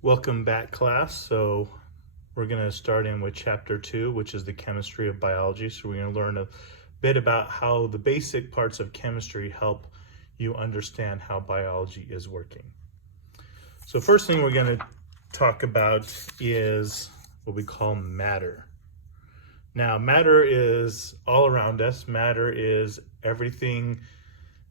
Welcome back, class. So we're going to start in with chapter 2, which is the chemistry of biology. So we're going to learn a bit about how the basic parts of chemistry help you understand how biology is working. So first thing we're going to talk about is what we call matter. Now, matter is all around us. Matter is everything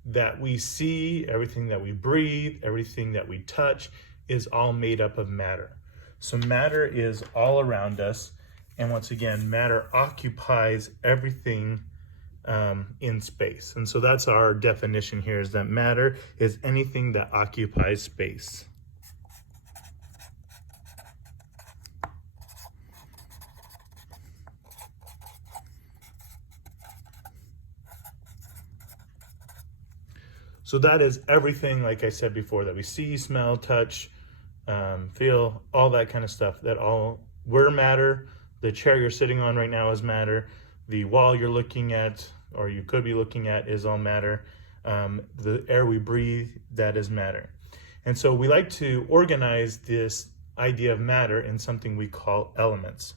that we see, everything that we breathe, everything that we touch is all made up of matter. So matter is all around us. And once again, matter occupies everything in space. And so that's our definition here, is that matter is anything that occupies space. So that is everything, like I said before, that we see, smell, touch, feel, all that kind of stuff. We're matter. The chair you're sitting on right now is matter. The wall you're looking at, or you could be looking at, is all matter. The air we breathe, that is matter. And so we like to organize this idea of matter in something we call elements.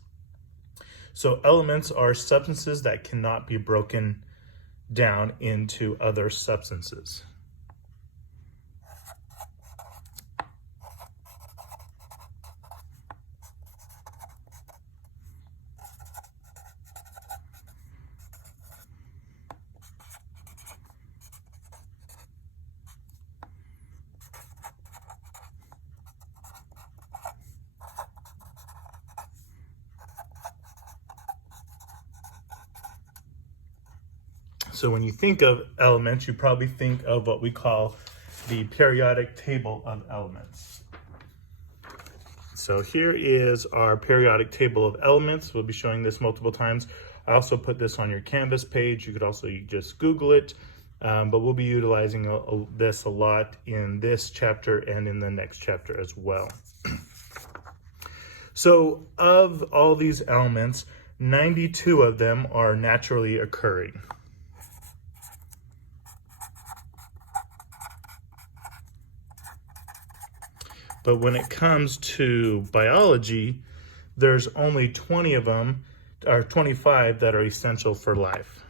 So elements are substances that cannot be broken down into other substances. So when you think of elements, you probably think of what we call the periodic table of elements. So here is our periodic table of elements. We'll be showing this multiple times. I also put this on your Canvas page. You could also just Google it, but we'll be utilizing this a lot in this chapter and in the next chapter as well. So of all these elements, 92 of them are naturally occurring. But when it comes to biology, there's only 20 of them, or 25, that are essential for life.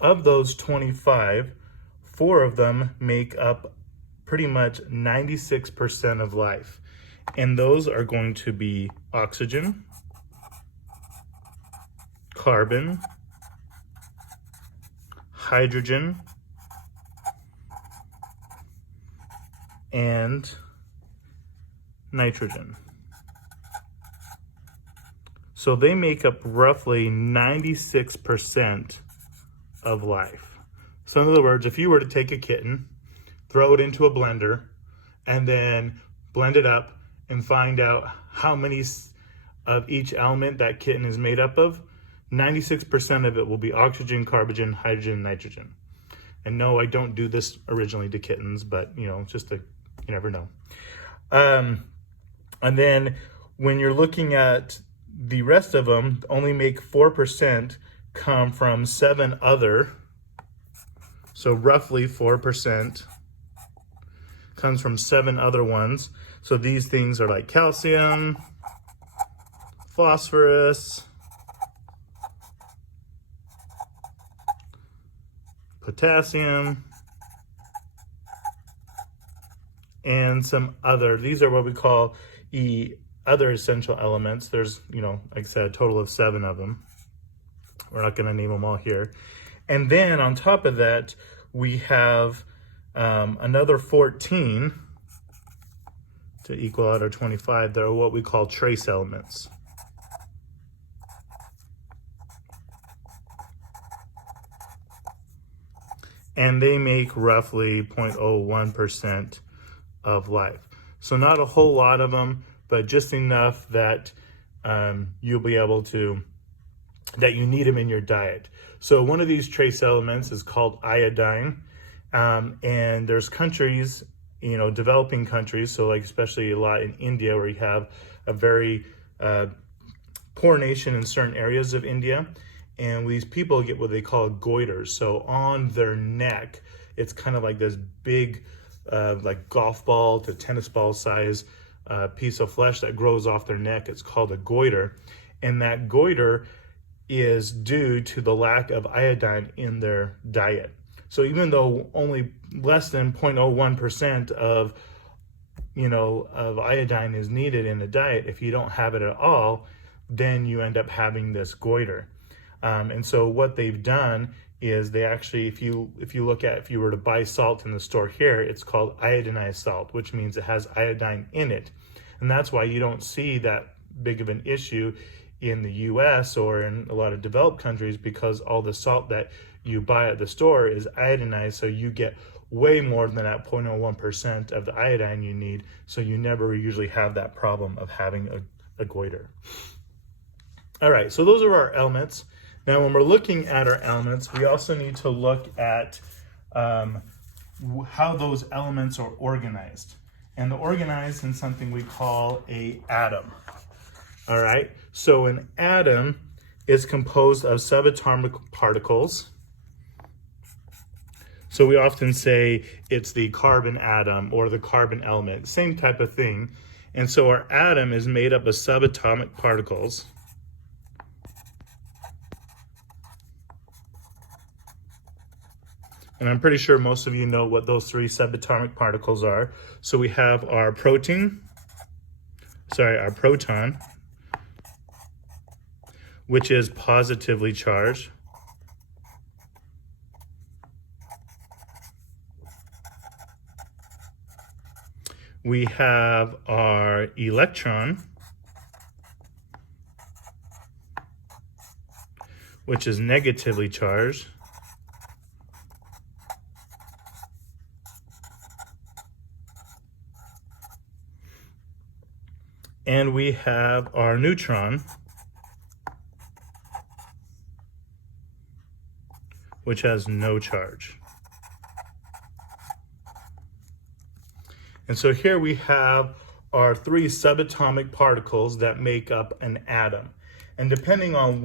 Of those 25, 4 of them make up pretty much 96% of life. And those are going to be oxygen, carbon, hydrogen, and nitrogen. So they make up roughly 96% of life. So in other words, if you were to take a kitten, throw it into a blender, and then blend it up and find out how many of each element that kitten is made up of, 96% of it will be oxygen, carbon, hydrogen, and nitrogen. And no, I don't do this originally to kittens, but you never know. And then when you're looking at the rest of them, only make 4% come from 7 other. So roughly 4% comes from 7 other ones. So these things are like calcium, phosphorus, potassium, and some other. These are what we call other essential elements. There's, like I said, a total of 7 of them. We're not going to name them all here. And then on top of that, we have another 14 to equal out our 25. That are what we call trace elements. And they make roughly 0.01% of life. So not a whole lot of them, but just enough that you'll be able to, that you need them in your diet. So one of these trace elements is called iodine. And there's countries developing countries, so like especially a lot in India, where you have a very poor nation in certain areas of India, and these people get what they call goiters. So on their neck, it's kind of like this big, like golf ball to tennis ball size piece of flesh that grows off their neck. It's called a goiter, and that goiter is due to the lack of iodine in their diet. So even though only less than 0.01% of iodine is needed in a diet, if you don't have it at all, then you end up having this goiter. And so what they've done is they actually, if you were to buy salt in the store here, it's called iodinized salt, which means it has iodine in it. And that's why you don't see that big of an issue in the US or in a lot of developed countries, because all the salt that you buy at the store is iodinized, so you get way more than that 0.01% of the iodine you need, so you never usually have that problem of having a goiter. All right, so those are our elements. Now, when we're looking at our elements, we also need to look at how those elements are organized. And they're organized in something we call an atom. All right, so an atom is composed of subatomic particles. So we often say it's the carbon atom or the carbon element, same type of thing. And so our atom is made up of subatomic particles. And I'm pretty sure most of you know what those three subatomic particles are. So we have our proton, which is positively charged. We have our electron, which is negatively charged. And we have our neutron, which has no charge. And so here we have our three subatomic particles that make up an atom. And depending on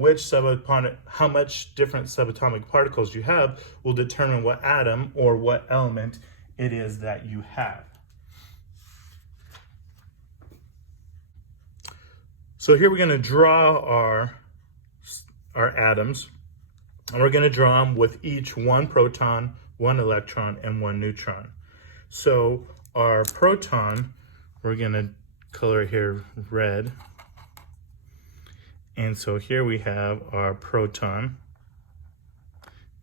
how much different subatomic particles you have will determine what atom or what element it is that you have. So here we're going to draw our atoms, and we're going to draw them with each one proton, one electron, and one neutron. So our proton, we're going to color it here red. And so here we have our proton,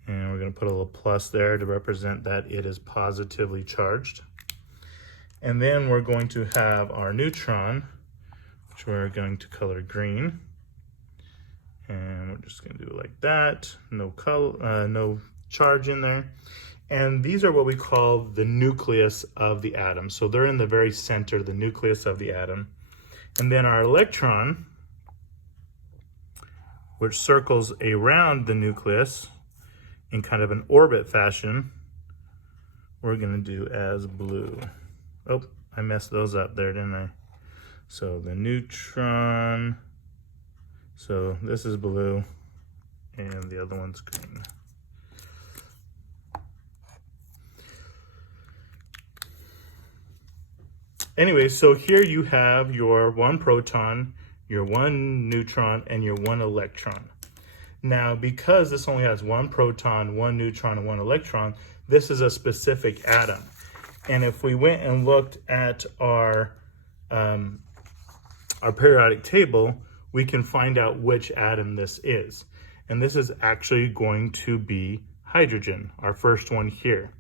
and we're going to put a little plus there to represent that it is positively charged. And then we're going to have our neutron, which we're going to color green. And we're just going to do it like that. No color, no charge in there. And these are what we call the nucleus of the atom. So they're in the very center, the nucleus of the atom. And then our electron, which circles around the nucleus in kind of an orbit fashion, we're going to do as blue. Oh, I messed those up there, didn't I? So the neutron, so this is blue, and the other one's green. Anyway, so here you have your one proton, your one neutron, and your one electron. Now, because this only has one proton, one neutron, and one electron, this is a specific atom. And if we went and looked at our periodic table, we can find out which atom this is. And this is actually going to be hydrogen, our first one here.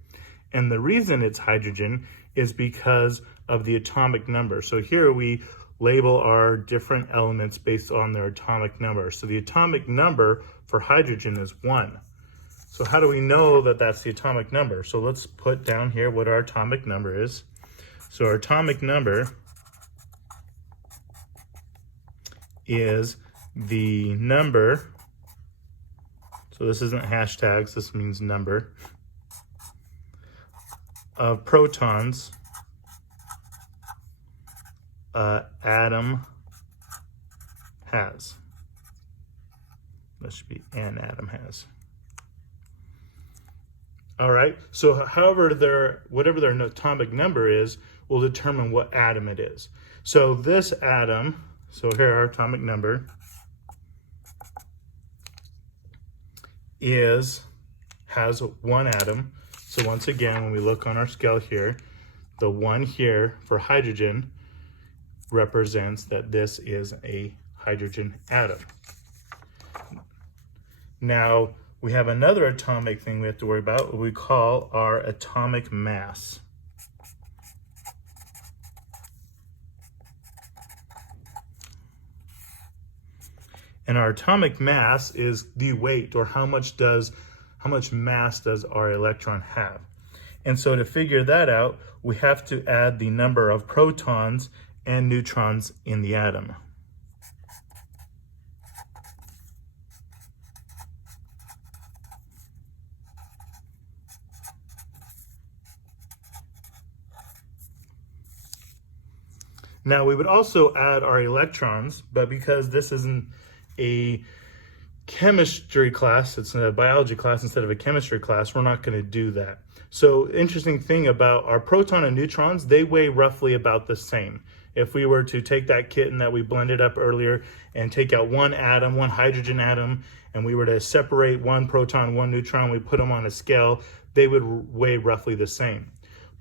And the reason it's hydrogen is because of the atomic number. So here we label our different elements based on their atomic number. So the atomic number for hydrogen is 1. So how do we know that that's the atomic number? So let's put down here what our atomic number is. So our atomic number is the number, so this isn't hashtags, this means number, of protons atom has. That should be an atom has. All right, so whatever their atomic number is will determine what atom it is. So this atom, so here our atomic number has one atom. So once again, when we look on our scale here, the 1 here for hydrogen represents that this is a hydrogen atom. Now, we have another atomic thing we have to worry about, what we call our atomic mass. And our atomic mass is the weight, or how much mass does our electron have. And so to figure that out, we have to add the number of protons and neutrons in the atom. Now we would also add our electrons, but because this isn't a chemistry class, it's a biology class instead of a chemistry class, we're not going to do that. So interesting thing about our proton and neutrons, they weigh roughly about the same. If we were to take that kitten that we blended up earlier and take out one atom, one hydrogen atom, and we were to separate one proton, one neutron, we put them on a scale, they would weigh roughly the same.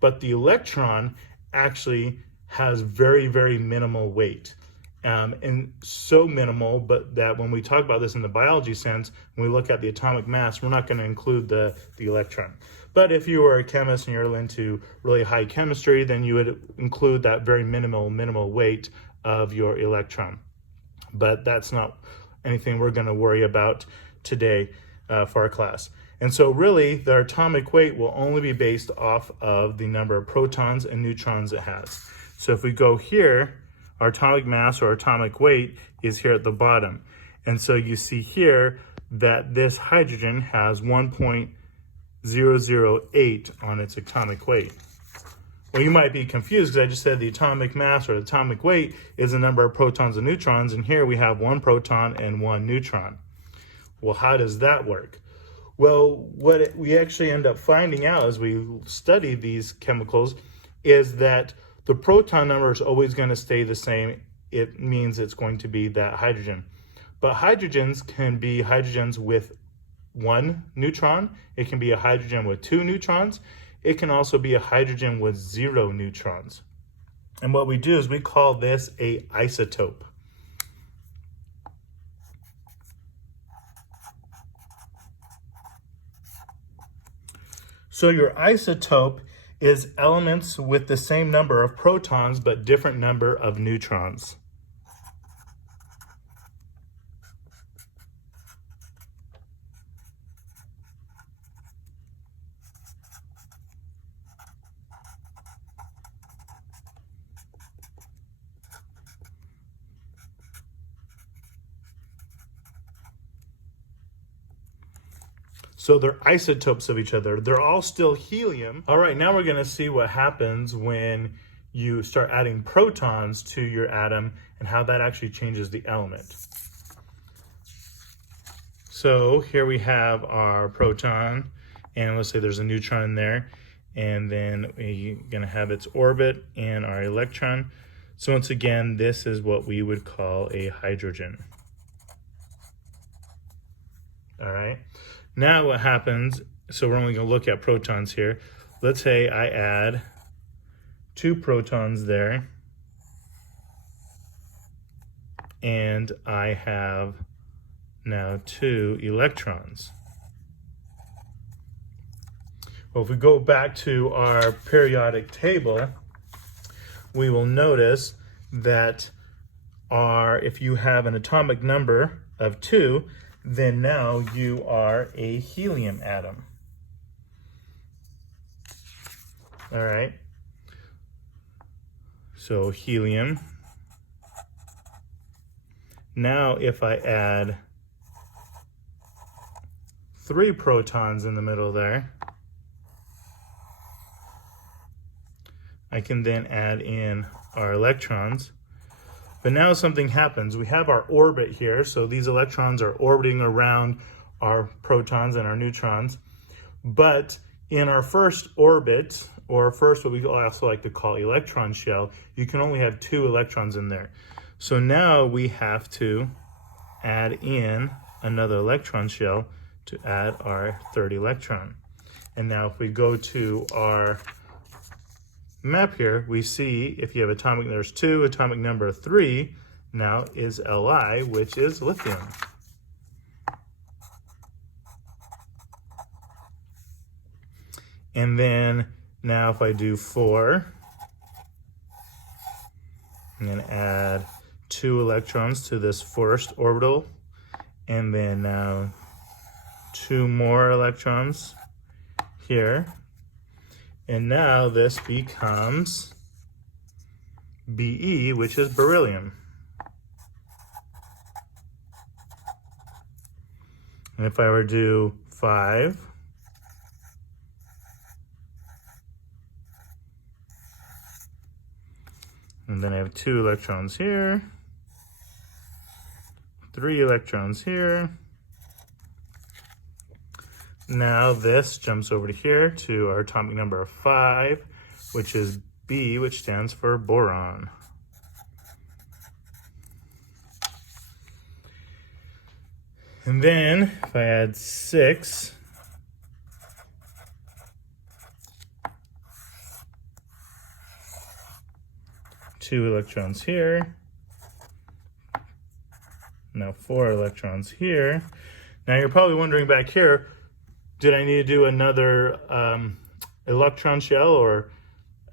But the electron actually has very, very minimal weight. And so minimal, but that when we talk about this in the biology sense, when we look at the atomic mass, we're not going to include the electron. But if you were a chemist and you're into really high chemistry, then you would include that very minimal weight of your electron. But that's not anything we're going to worry about today for our class. And so really, the atomic weight will only be based off of the number of protons and neutrons it has. So if we go here, our atomic mass or atomic weight is here at the bottom. And so you see here that this hydrogen has 1.008 on its atomic weight. Well, you might be confused because I just said the atomic mass or atomic weight is the number of protons and neutrons, and here we have one proton and one neutron. Well, how does that work? Well, what we actually end up finding out as we study these chemicals is that the proton number is always going to stay the same. It means it's going to be that hydrogen. But hydrogens can be hydrogens with one neutron. It can be a hydrogen with two neutrons. It can also be a hydrogen with 0 neutrons. And what we do is we call this an isotope. So your isotope is elements with the same number of protons but different number of neutrons. So they're isotopes of each other. They're all still helium. All right, now we're going to see what happens when you start adding protons to your atom and how that actually changes the element. So here we have our proton, and let's say there's a neutron there, and then we're going to have its orbit and our electron. So once again, this is what we would call a hydrogen. All right. Now what happens, so we're only going to look at protons here. Let's say I add 2 protons there, and I have now 2 electrons. Well, if we go back to our periodic table, we will notice that if you have an atomic number of 2, then now you are a helium atom. All right. So helium. Now if I add 3 protons in the middle there, I can then add in our electrons. But now something happens. We have our orbit here, so these electrons are orbiting around our protons and our neutrons. But in our first orbit, or first what we also like to call electron shell, you can only have 2 electrons in there. So now we have to add in another electron shell to add our third electron. And now if we go to our map here, we see if you have atomic, there's 2, atomic number 3 now is Li, which is lithium. And then now if I do 4, I'm going to add 2 electrons to this first orbital, and then now 2 more electrons here. And now this becomes Be, which is beryllium. And if I were to do 5, and then I have 2 electrons here, 3 electrons here. Now this jumps over to here to our atomic number of 5, which is B, which stands for boron. And then if I add 6, two electrons here, now 4 electrons here. Now you're probably wondering back here, did I need to do another electron shell or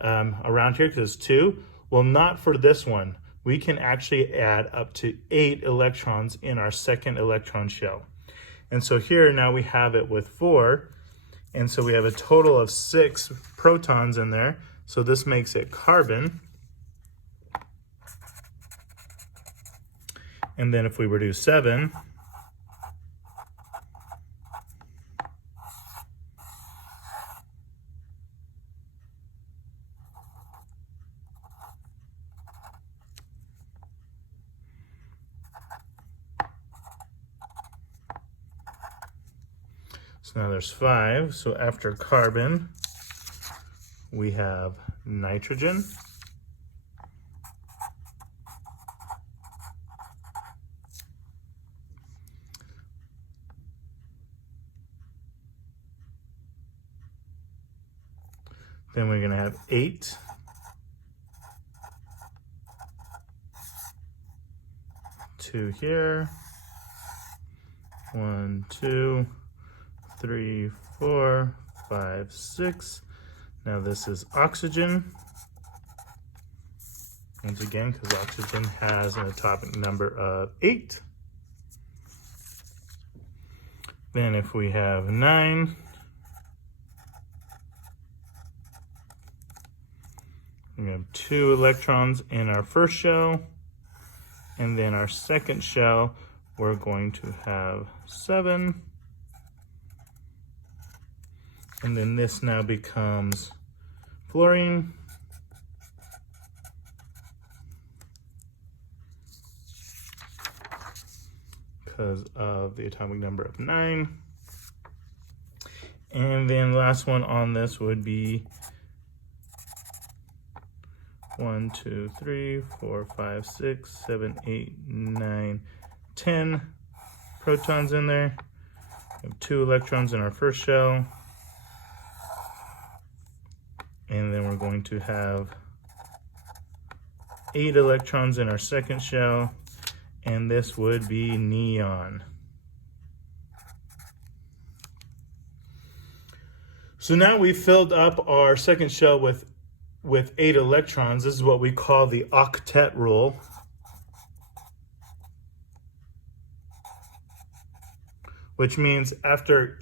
around here because it's 2? Well, not for this one. We can actually add up to 8 electrons in our second electron shell. And so here now we have it with 4, and so we have a total of 6 protons in there. So this makes it carbon. And then if we were to do 7, so now there's 5. So after carbon, we have nitrogen. Then we're going to have 8. Two here. 1, 2, 3, 4, 5, 6. Now this is oxygen. Once again, because oxygen has an atomic number of 8. Then if we have 9, we have 2 electrons in our first shell, and then our second shell, we're going to have 7. And then this now becomes fluorine. Because of the atomic number of 9. And then the last one on this would be 1, 2, 3, 4, 5, 6, 7, 8, 9, 10 protons in there. We have 2 electrons in our first shell. And then we're going to have 8 electrons in our second shell. And this would be neon. So now we've filled up our second shell with 8 electrons. This is what we call the octet rule. Which means after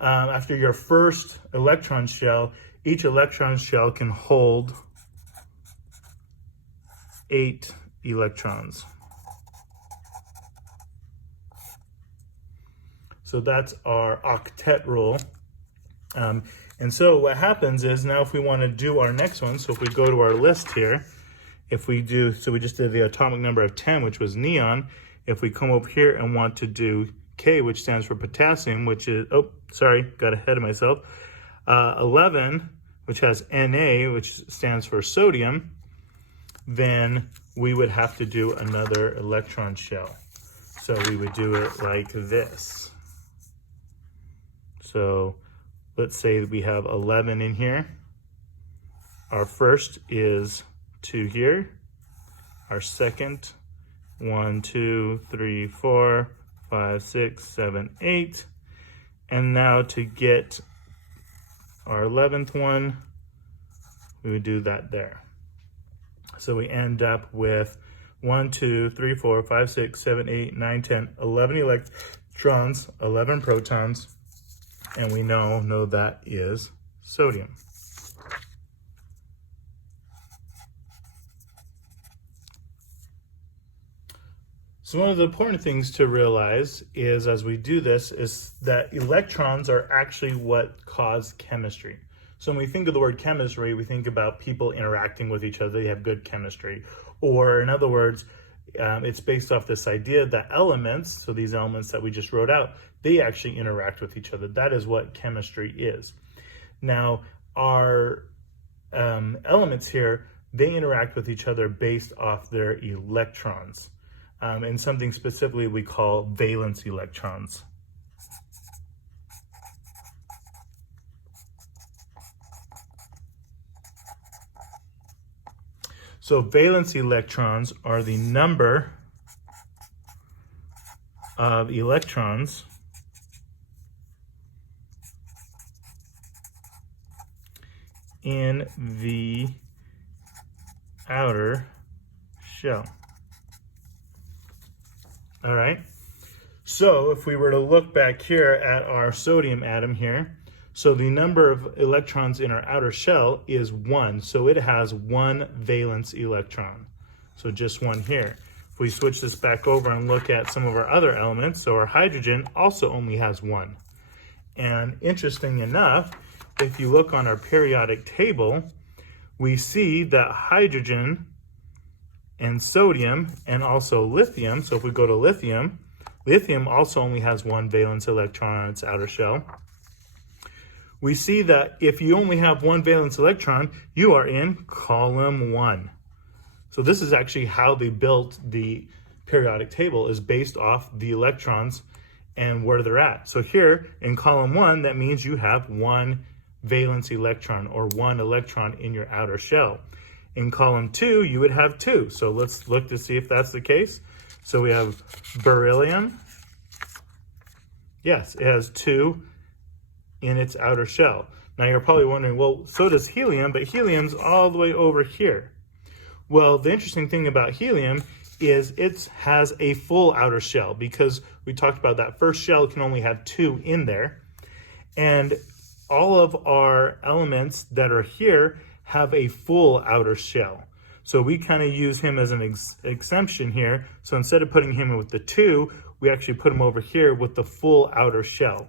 your first electron shell, each electron shell can hold 8 electrons. So that's our octet rule. And so what happens is now if we want to do our next one, so if we go to our list here, If we do, so we just did the atomic number of 10, which was neon. If we come over here and want to do K, which stands for potassium, which is, oh, sorry, got ahead of myself. 11, which has Na, which stands for sodium, then we would have to do another electron shell. So we would do it like this. So let's say we have 11 in here. Our first is 2 here. Our second, 1, 2, 3, 4, 5, 6, 7, 8. And now to get our 11th one, we would do that there. So we end up with 1, 2, 3, 4, 5, 6, 7, 8, 9, 10, 11 electrons, 11 protons, and we know that is sodium. So one of the important things to realize is, as we do this, is that electrons are actually what cause chemistry. So when we think of the word chemistry, we think about people interacting with each other. They have good chemistry. Or in other words, it's based off this idea that elements, so these elements that we just wrote out, they actually interact with each other. That is what chemistry is. Now, our elements here, they interact with each other based off their electrons. And something specifically we call valence electrons. So valence electrons are the number of electrons in the outer shell. All right, so if we were to look back here at our sodium atom here, so the number of electrons in our outer shell is 1, so it has 1 valence electron. So just 1 here. If we switch this back over and look at some of our other elements, so our hydrogen also only has 1. And interesting enough, if you look on our periodic table, we see that hydrogen and sodium and also lithium, so if we go to lithium, lithium also only has 1 valence electron on its outer shell. We see that if you only have 1 valence electron, you are in column 1. So this is actually how they built the periodic table, is based off the electrons and where they're at. So here in column 1, that means you have 1 valence electron or 1 electron in your outer shell. In column 2, you would have 2. So let's look to see if that's the case. So we have beryllium. Yes, it has 2 in its outer shell. Now you're probably wondering, well, so does helium, but helium's all the way over here. Well, the interesting thing about helium is it has a full outer shell, because we talked about that first shell can only have 2 in there. And all of our elements that are here have a full outer shell. So we kind of use him as an exemption here. So instead of putting him with the 2, we actually put him over here with the full outer shell.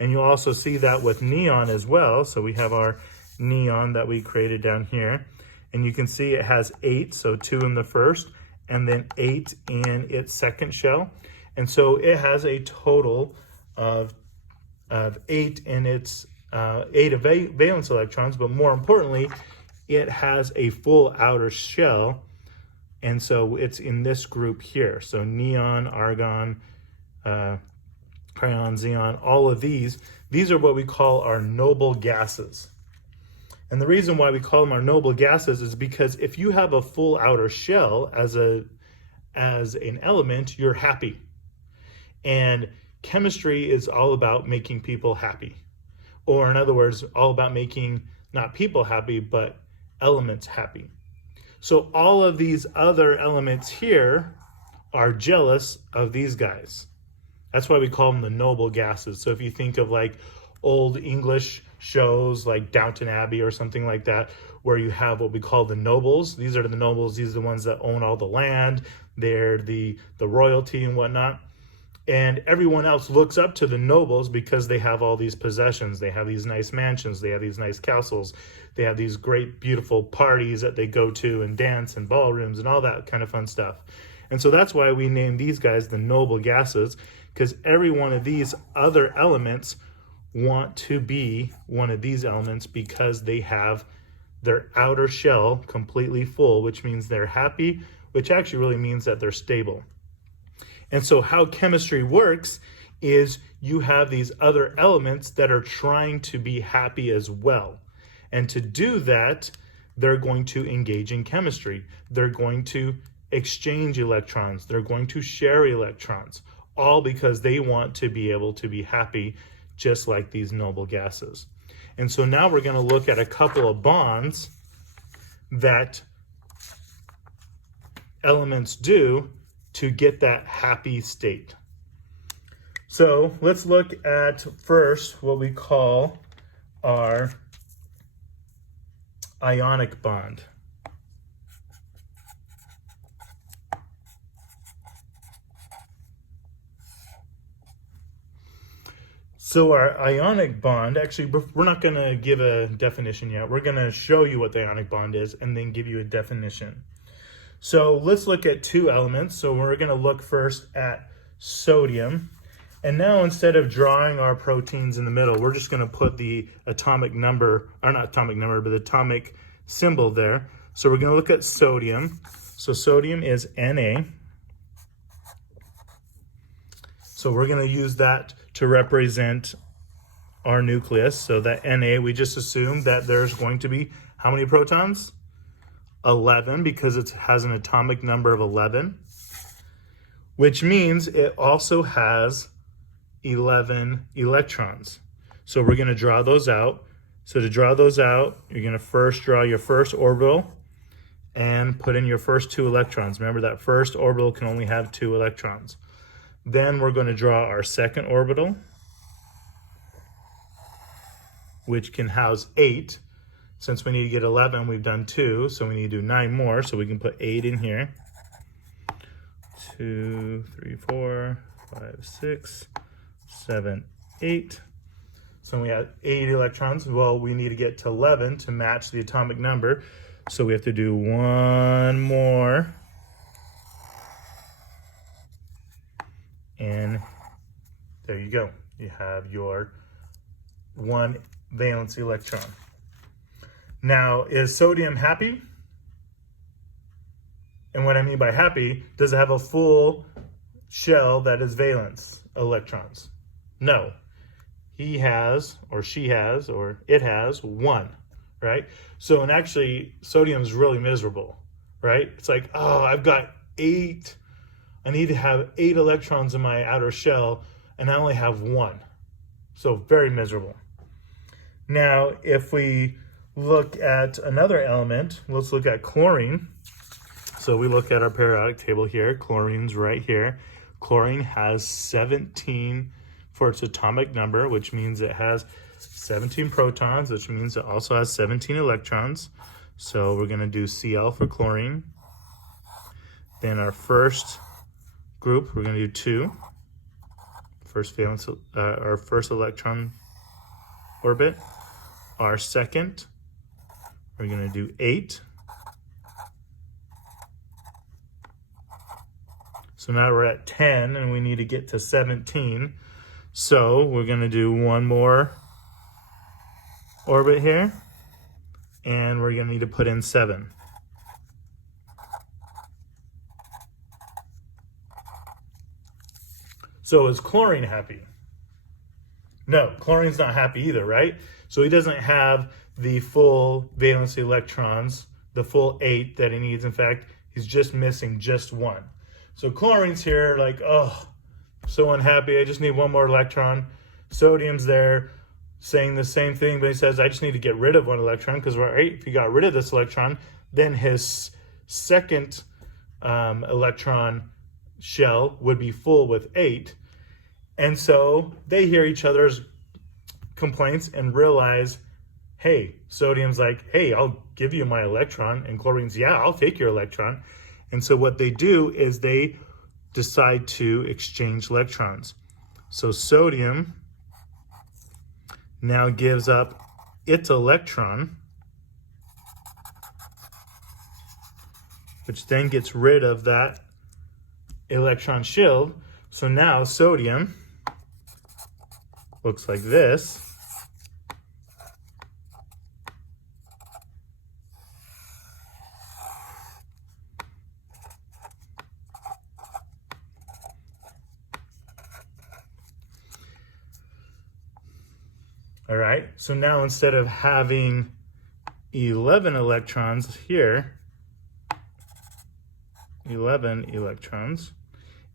And you'll also see that with neon as well. So we have our neon that we created down here. And you can see it has 8, so 2 in the first, and then 8 in its second shell. And so it has a total of 8 in its 8 valence electrons, but more importantly, it has a full outer shell, and so it's in this group here. So neon, argon, cryon, xenon, all of these are what we call our noble gases. And the reason why we call them our noble gases is because if you have a full outer shell as an element, you're happy. And chemistry is all about making people happy. Or in other words, all about making not people happy, but elements happy. So all of these other elements here are jealous of these guys. That's why we call them the noble gases. So if you think of like old English shows like Downton Abbey or something like that, where you have what we call the nobles. These are the nobles. These are the ones that own all the land. They're the royalty and whatnot. And everyone else looks up to the nobles because they have all these possessions. They have these nice mansions. They have these nice castles. They have these great, beautiful parties that they go to and dance and ballrooms and all that kind of fun stuff. And so that's why we name these guys the noble gases, because every one of these other elements want to be one of these elements because they have their outer shell completely full, which means they're happy, which actually really means that they're stable. And so how chemistry works is you have these other elements that are trying to be happy as well. And to do that, they're going to engage in chemistry. They're going to exchange electrons. They're going to share electrons, all because they want to be able to be happy, just like these noble gases. And so now we're going to look at a couple of bonds that elements do to get that happy state. So let's look at first what we call our ionic bond. So our ionic bond, actually, we're not going to give a definition yet. We're going to show you what the ionic bond is and then give you a definition. So let's look at two elements. So we're going to look first at sodium. And now instead of drawing our proteins in the middle, we're just going to put the atomic number, or not atomic number, but the atomic symbol there. So we're going to look at sodium. So sodium is Na. So we're going to use that to represent our nucleus. So that Na, we just assume that there's going to be how many protons? 11, because it has an atomic number of 11, which means it also has 11 electrons. So we're going to draw those out. So to draw those out, you're going to first draw your first orbital and put in your first 2 electrons. Remember that first orbital can only have 2 electrons. Then we're going to draw our second orbital, which can house 8. Since we need to get 11, we've done 2, so we need to do 9 more, so we can put 8 in here. 2, 3, 4, 5, 6, 7, 8. So we have 8 electrons. Well, we need to get to 11 to match the atomic number, so we have to do 1 more. And there you go. You have your 1 valence electron. Now, is sodium happy? And what I mean by happy, does it have a full shell that is valence electrons? No. He has, or she has, or it has 1, right? So, and actually, sodium is really miserable, right? It's like, oh, I've got 8. I need to have 8 electrons in my outer shell, and I only have 1. So, very miserable. Now, if we look at another element, let's look at chlorine. So we look at our periodic table here. Chlorine's right here. Chlorine has 17 for its atomic number, which means it has 17 protons, which means it also has 17 electrons. So we're going to do Cl for chlorine. Then our first group, we're going to do 2. First valence, our first electron orbit. Our second, we're going to do 8. So now we're at 10 and we need to get to 17. So we're going to do 1 more orbit here and we're going to need to put in 7. So is chlorine happy? No, chlorine's not happy either, right? So he doesn't have the full valence electrons, the full 8 that he needs. In fact, he's just missing just 1. So chlorine's here like, oh, so unhappy. I just need 1 more electron. Sodium's there saying the same thing, but he says, I just need to get rid of 1 electron because right, if he got rid of this electron, then his second electron shell would be full with 8. And so they hear each other's complaints and realize, hey, sodium's like, hey, I'll give you my electron. And chlorine's, yeah, I'll take your electron. And so what they do is they decide to exchange electrons. So sodium now gives up its electron, which then gets rid of that electron shield. So now sodium looks like this. All right, so now instead of having 11 electrons here, 11 electrons,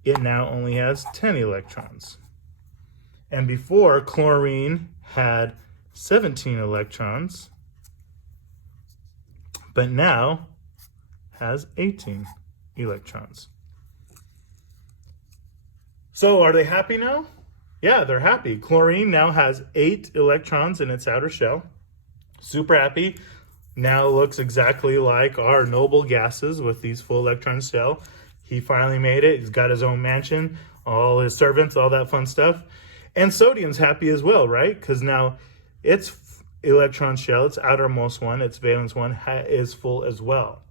it now only has 10 electrons. And before, chlorine had 17 electrons, but now has 18 electrons. So are they happy now? Yeah, they're happy. Chlorine now has 8 electrons in its outer shell. Super happy. Now looks exactly like our noble gases with these full electron shell. He finally made it. He's got his own mansion, all his servants, all that fun stuff. And sodium's happy as well, right? Because now its electron shell, its outermost one, its valence one, is full as well.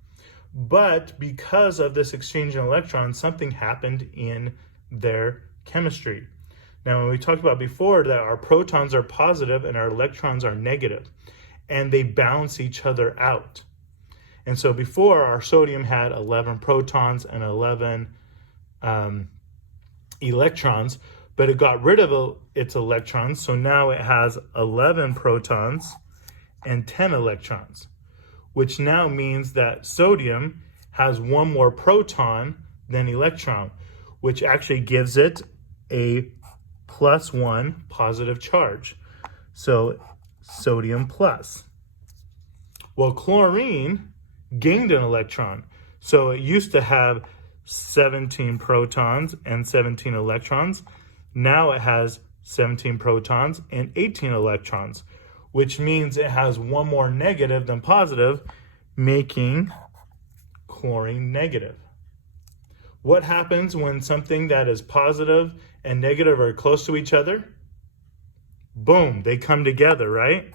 But because of this exchange in electrons, something happened in their chemistry. Now, when we talked about before that our protons are positive and our electrons are negative, and they balance each other out. And so before, our sodium had 11 protons and 11 electrons, but it got rid of its electrons, so now it has 11 protons and 10 electrons, which now means that sodium has one more proton than electron, which actually gives it a +1 positive charge. So sodium plus. Well, chlorine gained an electron. So it used to have 17 protons and 17 electrons. Now it has 17 protons and 18 electrons, which means it has one more negative than positive, making chlorine negative. What happens when something that is positive and negative are close to each other? Boom, they come together, right?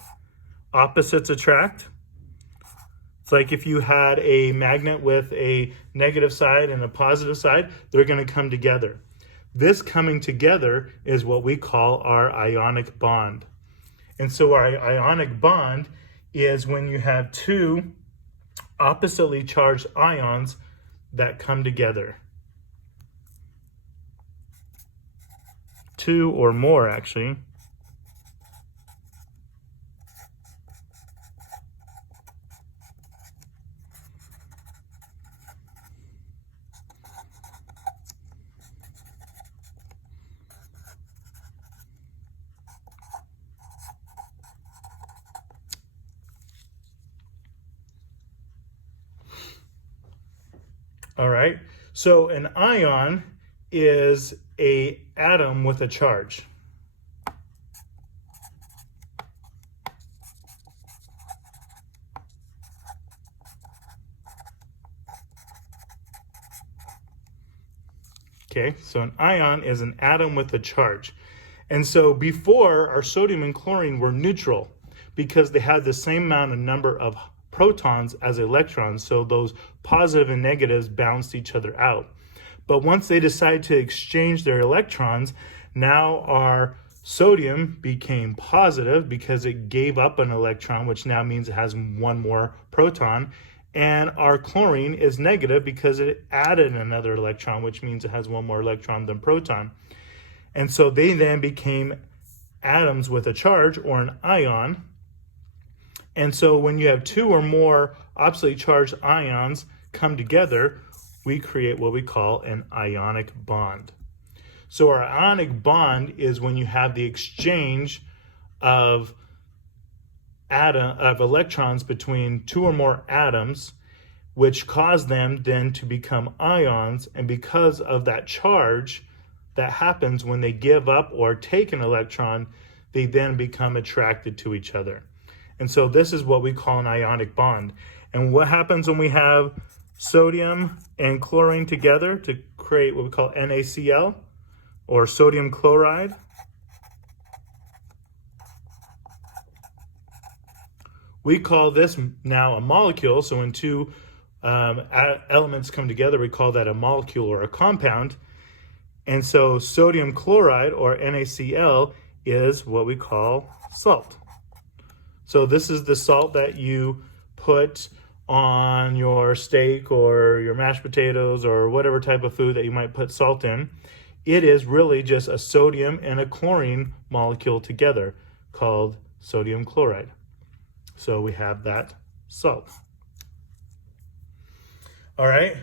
Opposites attract. It's like if you had a magnet with a negative side and a positive side, they're going to come together. This coming together is what we call our ionic bond. And so our ionic bond is when you have two oppositely charged ions that come together. Two or more, actually. All right, so an ion is an atom with a charge. Okay, so an ion is an atom with a charge. And so before, our sodium and chlorine were neutral because they had the same amount of number of protons as electrons, so those positive and negatives balanced each other out. But once they decided to exchange their electrons, now our sodium became positive because it gave up an electron, which now means it has one more proton, and our chlorine is negative because it added another electron, which means it has one more electron than proton. And so they then became atoms with a charge, or an ion. And so when you have two or more oppositely charged ions come together, we create what we call an ionic bond. So our ionic bond is when you have the exchange of electrons between two or more atoms, which cause them then to become ions. And because of that charge that happens when they give up or take an electron, they then become attracted to each other. And so this is what we call an ionic bond. And what happens when we have sodium and chlorine together to create what we call NaCl, or sodium chloride. We call this now a molecule. So when two elements come together, we call that a molecule or a compound. And so sodium chloride, or NaCl, is what we call salt. So this is the salt that you put on your steak or your mashed potatoes or whatever type of food that you might put salt in. It is really just a sodium and a chlorine molecule together called sodium chloride. So we have that salt. All right.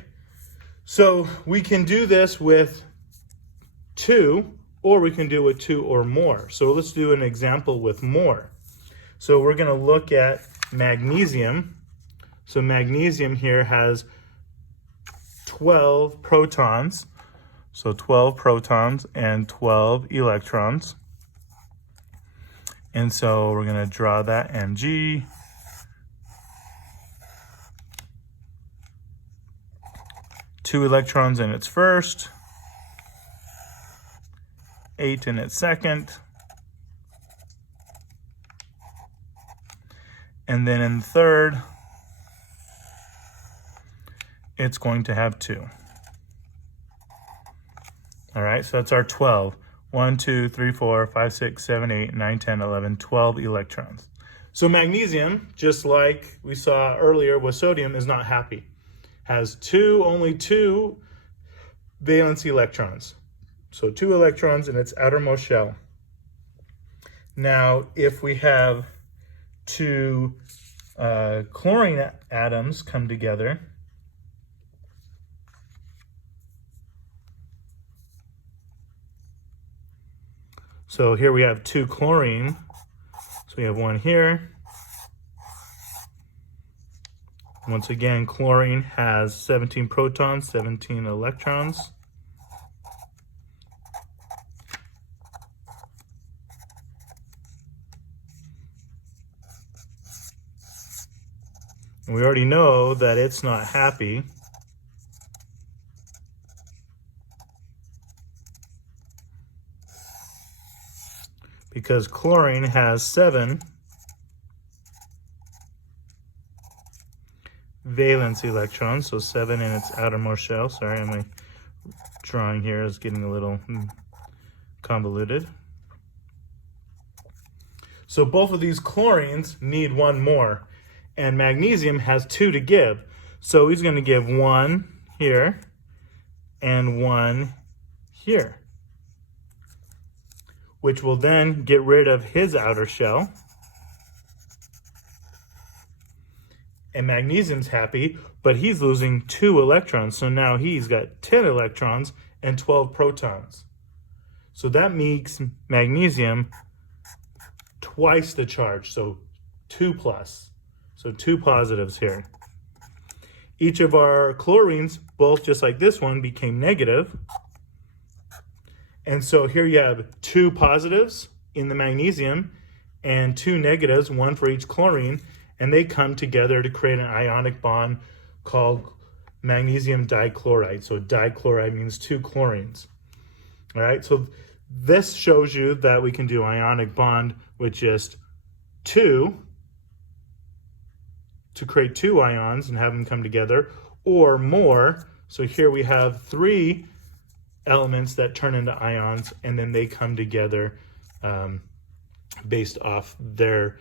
So we can do this with two, or we can do with two or more. So let's do an example with more. So we're going to look at magnesium. So magnesium here has 12 protons. So 12 protons and 12 electrons. And so we're going to draw that Mg. Two electrons in its first, 8 in its second, and then in the third, it's going to have 2. All right, so that's our 12. 1, 2, 3, 4, 5, 6, 7, 8, 9, 10, 11, 12 electrons. So magnesium, just like we saw earlier with sodium, is not happy. Has only two valence electrons. So 2 electrons in its outermost shell. Now, if we have 2 chlorine atoms come together, so here we have 2 chlorine. So we have one here. Once again, chlorine has 17 protons, 17 electrons. And we already know that it's not happy. Because chlorine has 7 valence electrons, so 7 in its outermost shell. Sorry, my drawing here is getting a little convoluted. So both of these chlorines need one more, and magnesium has 2 to give. So he's going to give 1 here and 1 here, which will then get rid of his outer shell. And magnesium's happy, but he's losing 2 electrons. So now he's got 10 electrons and 12 protons. So that makes magnesium twice the charge, so 2 plus. So 2 positives here. Each of our chlorines, both just like this one, became negative. And so here you have 2 positives in the magnesium and 2 negatives, 1 for each chlorine, and they come together to create an ionic bond called magnesium dichloride. So dichloride means 2 chlorines. All right, so this shows you that we can do ionic bond with just 2 to create 2 ions and have them come together, or more. So here we have 3 elements that turn into ions, and then they come together based off their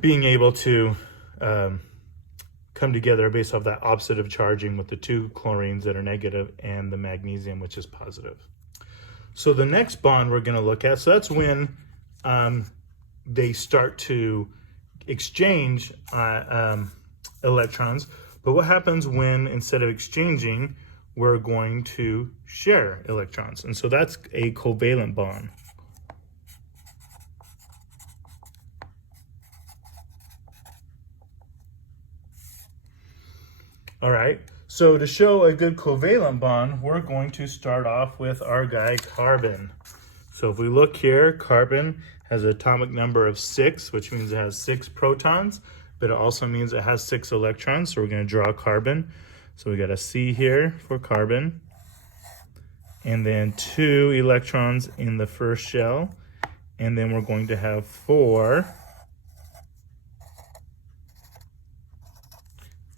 being able to come together based off that opposite charging with the 2 chlorines that are negative and the magnesium, which is positive. So the next bond we're going to look at, so that's when they start to exchange electrons. But what happens when, instead of exchanging, we're going to share electrons? And so that's a covalent bond. All right, so to show a good covalent bond, we're going to start off with our guy carbon. So if we look here, carbon has an atomic number of 6, which means it has 6 protons, but it also means it has 6 electrons. So we're going to draw carbon. So we got a C here for carbon. and then 2 electrons in the first shell, and then we're going to have 4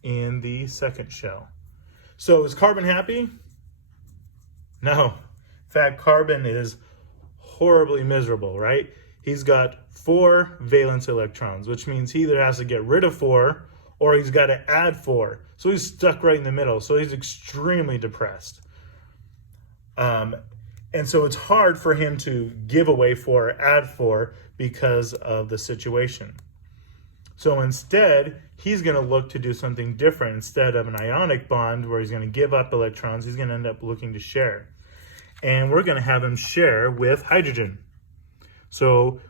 in the second shell. So is carbon happy? No. In fact, carbon is horribly miserable, right? He's got 4 valence electrons, which means he either has to get rid of 4 or he's got to add 4. So he's stuck right in the middle. So he's extremely depressed. And so it's hard for him to give away 4 or add 4 because of the situation. So instead, he's going to look to do something different. Instead of an ionic bond where he's going to give up electrons, he's going to end up looking to share. And we're going to have him share with hydrogen. So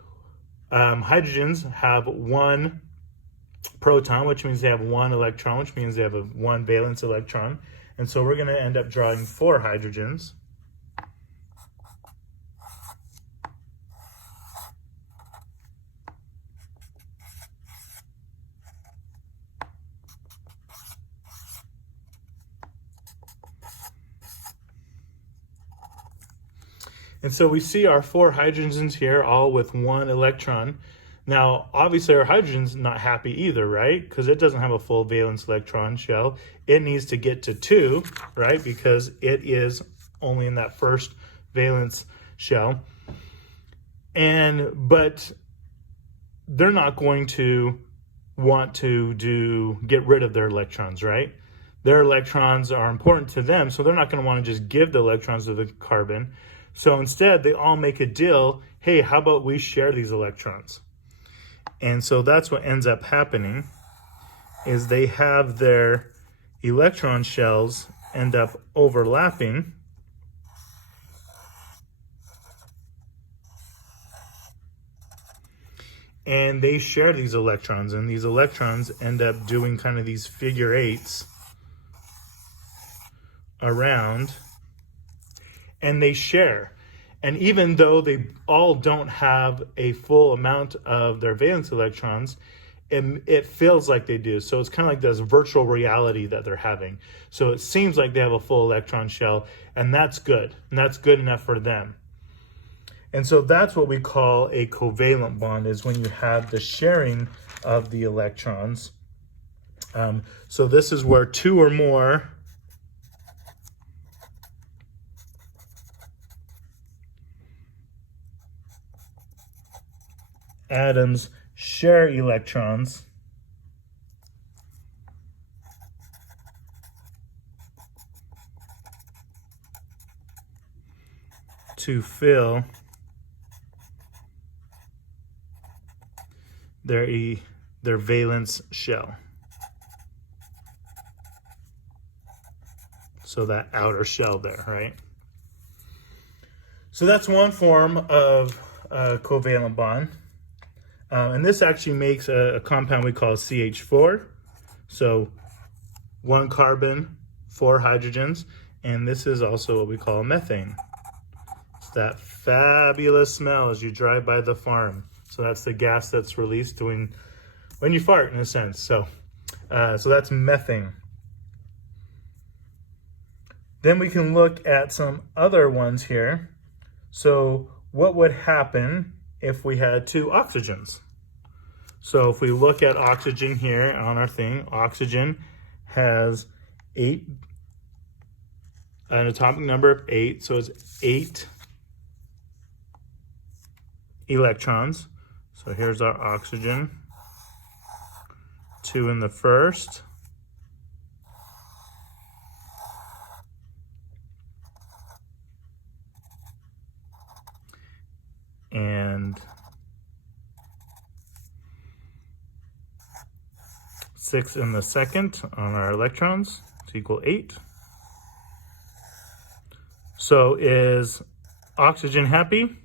hydrogens have 1 proton, which means they have 1 electron, which means they have a 1 valence electron. And so we're going to end up drawing 4 hydrogens. And so we see our 4 hydrogens here, all with 1 electron. Now, obviously our hydrogen's not happy either, right? Because it doesn't have a full valence electron shell. It needs to get to 2, right? Because it is only in that first valence shell. But they're not going to want to get rid of their electrons, right? Their electrons are important to them, so they're not going to want to just give the electrons to the carbon. So instead, they all make a deal, hey, how about we share these electrons? And so that's what ends up happening, is they have their electron shells end up overlapping. And they share these electrons, and these electrons end up doing kind of these figure 8s around, and they share. And even though they all don't have a full amount of their valence electrons, it feels like they do. So it's kind of like this virtual reality that they're having. So it seems like they have a full electron shell, and that's good. And that's good enough for them. And so that's what we call a covalent bond, is when you have the sharing of the electrons. So this is where 2 or more atoms share electrons to fill their valence shell. So that outer shell there, right? So that's one form of a covalent bond. And this actually makes a compound we call CH4. So 1 carbon, 4 hydrogens, and this is also what we call methane. It's that fabulous smell as you drive by the farm. So that's the gas that's released when you fart, in a sense. So that's methane. Then we can look at some other ones here. So what would happen if we had 2 oxygens? So if we look at oxygen here on our thing, oxygen has an atomic number of 8, so it's 8 electrons. So here's our oxygen, 2 in the first, and 6 in the second on our electrons to equal 8. So is oxygen happy?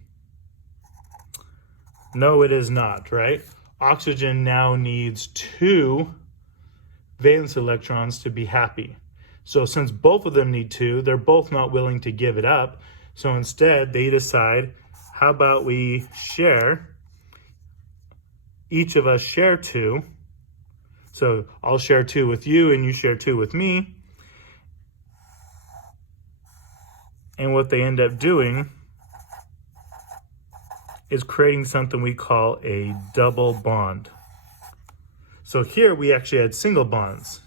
No, it is not, right? Oxygen now needs 2 valence electrons to be happy. So since both of them need 2, they're both not willing to give it up. So instead, they decide, how about we share, each of us share 2. So I'll share 2 with you and you share 2 with me. And what they end up doing is creating something we call a double bond. So here we actually had single bonds.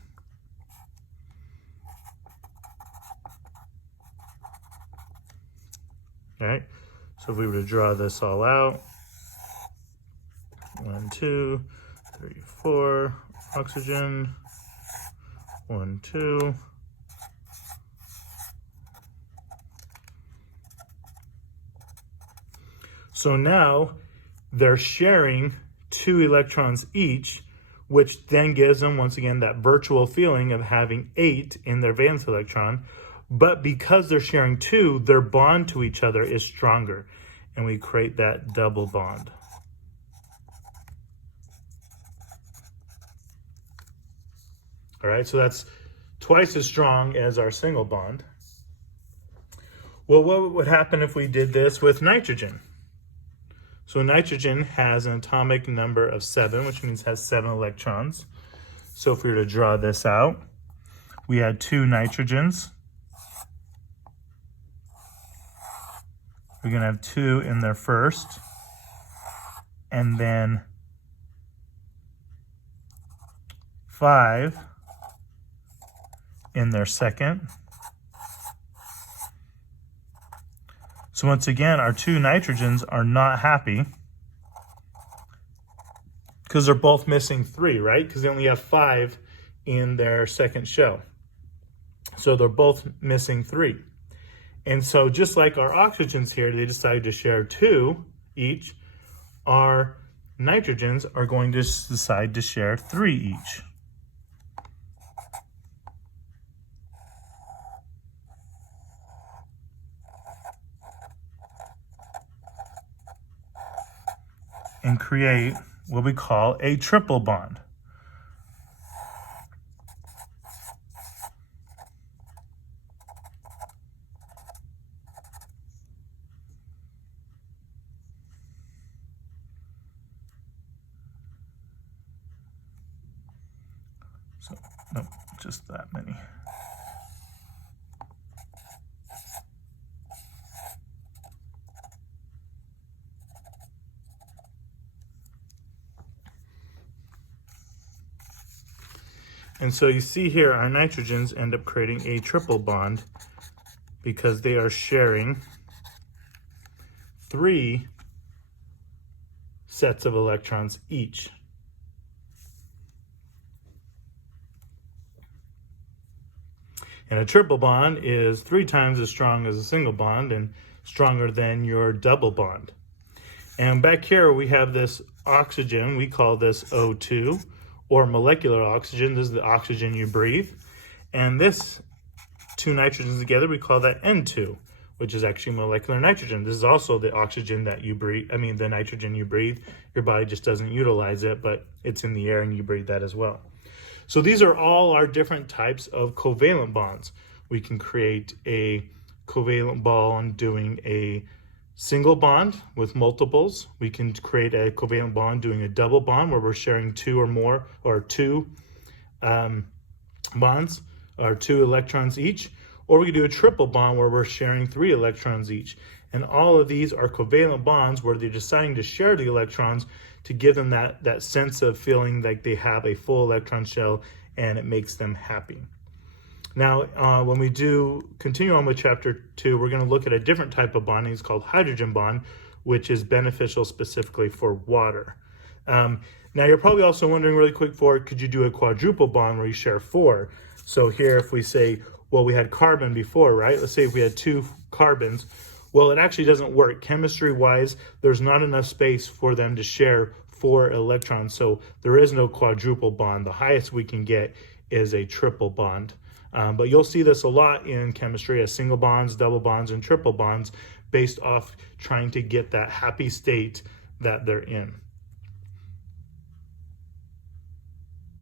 All right, so if we were to draw this all out, 1, 2, 3, 4, oxygen, 1, 2. So now they're sharing 2 electrons each, which then gives them, once again, that virtual feeling of having 8 in their valence electron. But because they're sharing 2, their bond to each other is stronger, and we create that double bond. All right, so that's twice as strong as our single bond. Well, what would happen if we did this with nitrogen? So nitrogen has an atomic number of 7, which means it has 7 electrons. So if we were to draw this out, we had 2 nitrogens. We're going to have 2 in their first, and then 5 in their second. So once again, our 2 nitrogens are not happy because they're both missing 3, right? Because they only have 5 in their second shell. So they're both missing 3. And so just like our oxygens here, they decided to share 2 each, our nitrogens are going to decide to share 3 each. And create what we call a triple bond. So, no, just that many. And so you see here, our nitrogens end up creating a triple bond because they are sharing 3 sets of electrons each. And a triple bond is 3 times as strong as a single bond and stronger than your double bond. And back here we have this oxygen, we call this O2, or molecular oxygen. This is the oxygen you breathe. And this 2 nitrogens together, we call that N2, which is actually molecular nitrogen. This is also the oxygen that you breathe, the nitrogen you breathe. Your body just doesn't utilize it, but it's in the air and you breathe that as well. So these are all our different types of covalent bonds. We can create a covalent bond doing a single bond with multiples. We can create a covalent bond doing a double bond where we're sharing 2 or more, or 2 bonds, or 2 electrons each. Or we can do a triple bond where we're sharing 3 electrons each. And all of these are covalent bonds where they're deciding to share the electrons to give them that sense of feeling like they have a full electron shell and it makes them happy. Now, when we do continue on with chapter 2, we're going to look at a different type of bonding. It's called hydrogen bond, which is beneficial specifically for water. Now, you're probably also wondering really quick could you do a quadruple bond where you share 4? So here, if we say, well, we had carbon before, right? Let's say if we had 2 carbons. Well, it actually doesn't work. Chemistry-wise, there's not enough space for them to share 4 electrons. So there is no quadruple bond. The highest we can get is a triple bond. But you'll see this a lot in chemistry as single bonds, double bonds, and triple bonds based off trying to get that happy state that they're in.